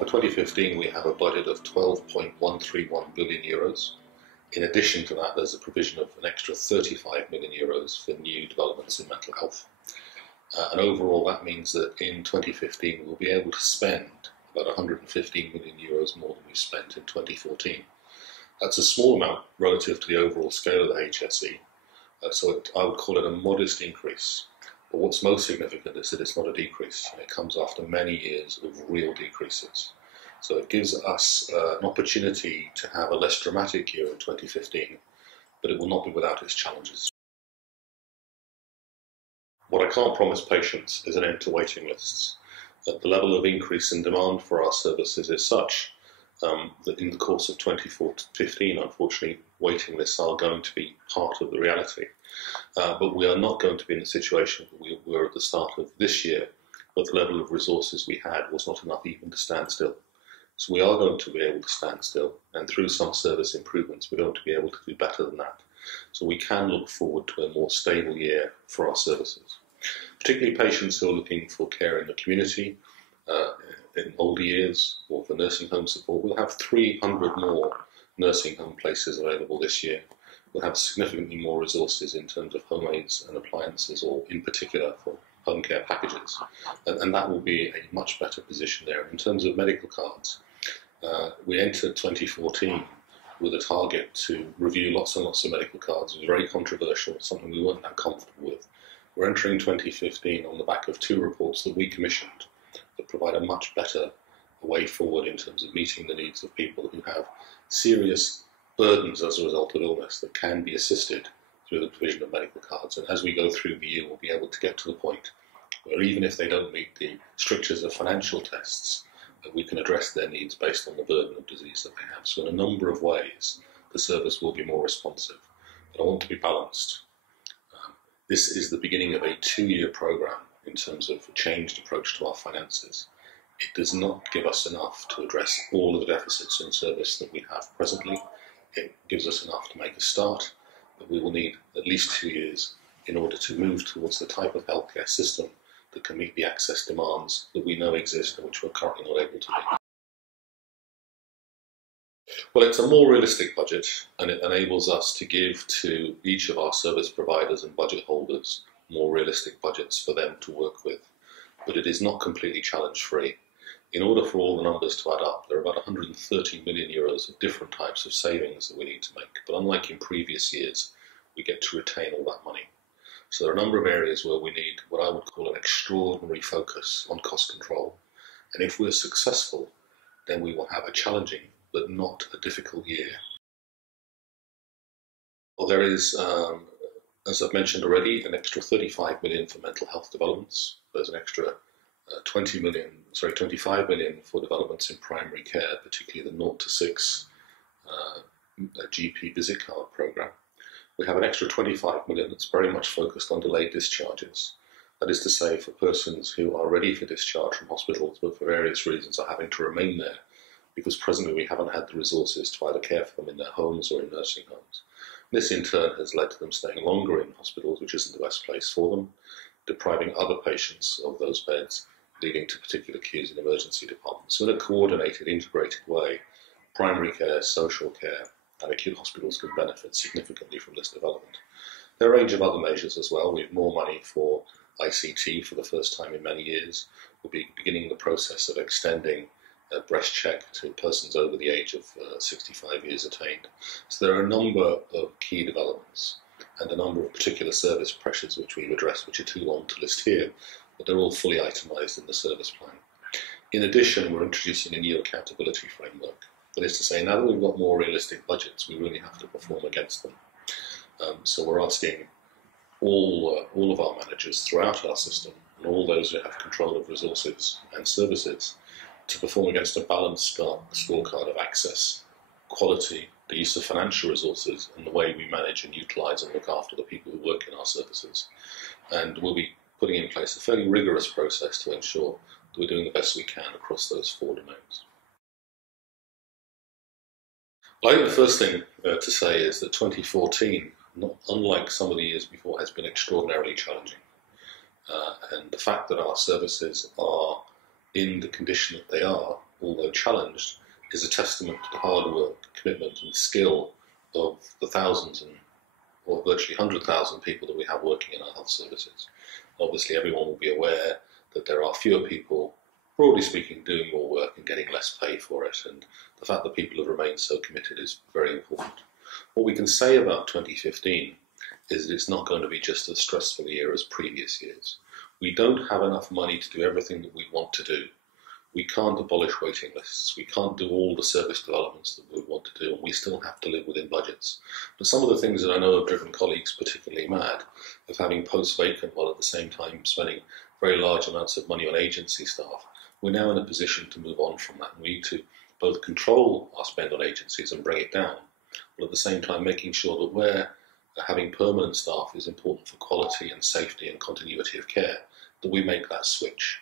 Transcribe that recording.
For 2015 we have a budget of €12.131 billion. In addition to that, there's a provision of an extra €35 million for new developments in mental health. And overall that means that in 2015 we'll be able to spend about €115 million more than we spent in 2014. That's a small amount relative to the overall scale of the HSE, so I would call it a modest increase. But what's most significant is that it's not a decrease, and it comes after many years of real decreases. So it gives us an opportunity to have a less dramatic year in 2015, but it will not be without its challenges. What I can't promise patients is an end to waiting lists. The level of increase in demand for our services is such that in the course of 2015, unfortunately, waiting lists are going to be part of the reality. But we are not going to be in the situation that we were at the start of this year, but the level of resources we had was not enough even to stand still. So we are going to be able to stand still, and through some service improvements we're going to be able to do better than that. So we can look forward to a more stable year for our services. Particularly patients who are looking for care in the community, in older years, or for nursing home support. We'll have 300 more nursing home places available this year. We'll have significantly more resources in terms of home aids and appliances, or in particular for home care packages. And that will be a much better position there. In terms of medical cards, we entered 2014 with a target to review lots and lots of medical cards. It was very controversial, something we weren't that comfortable with. We're entering 2015 on the back of 2 reports that we commissioned that provide a much better way forward in terms of meeting the needs of people who have serious burdens as a result of illness that can be assisted through the provision of medical cards. And as we go through the year, we'll be able to get to the point where even if they don't meet the strictures of financial tests, we can address their needs based on the burden of disease that they have. So in a number of ways, the service will be more responsive. But I want to be balanced. This is the beginning of a 2-year programme in terms of a changed approach to our finances. It does not give us enough to address all of the deficits in service that we have presently. It gives us enough to make a start, but we will need at least 2 years in order to move towards the type of healthcare system that can meet the access demands that we know exist and which we're currently not able to meet. Well, it's a more realistic budget, and it enables us to give to each of our service providers and budget holders more realistic budgets for them to work with. But it is not completely challenge-free. In order for all the numbers to add up, there are about €130 million of different types of savings that we need to make. But unlike in previous years, we get to retain all that money. So there are a number of areas where we need what I would call an extraordinary focus on cost control. And if we're successful, then we will have a challenging but not a difficult year. Well, there is, as I've mentioned already, an extra €35 million for mental health developments. There's an extra €25 million for developments in primary care, particularly the 0 to 6 GP visit card programme. We have an extra €25 million that's very much focused on delayed discharges. That is to say, for persons who are ready for discharge from hospitals but for various reasons are having to remain there, because presently we haven't had the resources to either care for them in their homes or in nursing homes. This in turn has led to them staying longer in hospitals, which isn't the best place for them, depriving other patients of those beds, leading to particular queues in emergency departments. So in a coordinated, integrated way, primary care, social care and acute hospitals can benefit significantly from this development. There are a range of other measures as well. We have more money for ICT for the first time in many years. We'll be beginning the process of extending breast check to persons over the age of 65 years attained. So there are a number of key developments and a number of particular service pressures which we've addressed, which are too long to list here, but they're all fully itemised in the service plan. In addition, we're introducing a new accountability framework. That is to say, now that we've got more realistic budgets, we really have to perform against them. So we're asking all of our managers throughout our system, and all those who have control of resources and services, to perform against a balanced scorecard of access, quality, the use of financial resources, and the way we manage and utilise and look after the people who work in our services. And we'll be putting in place a fairly rigorous process to ensure that we're doing the best we can across those 4 domains. Well, I think the first thing to say is that 2014, unlike some of the years before, has been extraordinarily challenging. And the fact that our services are in the condition that they are although challenged, is a testament to the hard work, commitment and skill of the thousands or virtually 100,000 people that we have working in our health services. Obviously, everyone will be aware that there are fewer people, broadly speaking, doing more work and getting less pay for it, and the fact that people have remained so committed is very important. What we can say about 2015 is that it's not going to be just as stressful a year as previous years. We don't have enough money to do everything that we want to do. We can't abolish waiting lists. We can't do all the service developments that we want to do, and we still have to live within budgets. But some of the things that I know have driven colleagues particularly mad, of having posts vacant while at the same time spending very large amounts of money on agency staff, we're now in a position to move on from that. We need to both control our spend on agencies and bring it down, but at the same time making sure that where having permanent staff is important for quality and safety and continuity of care, that we make that switch.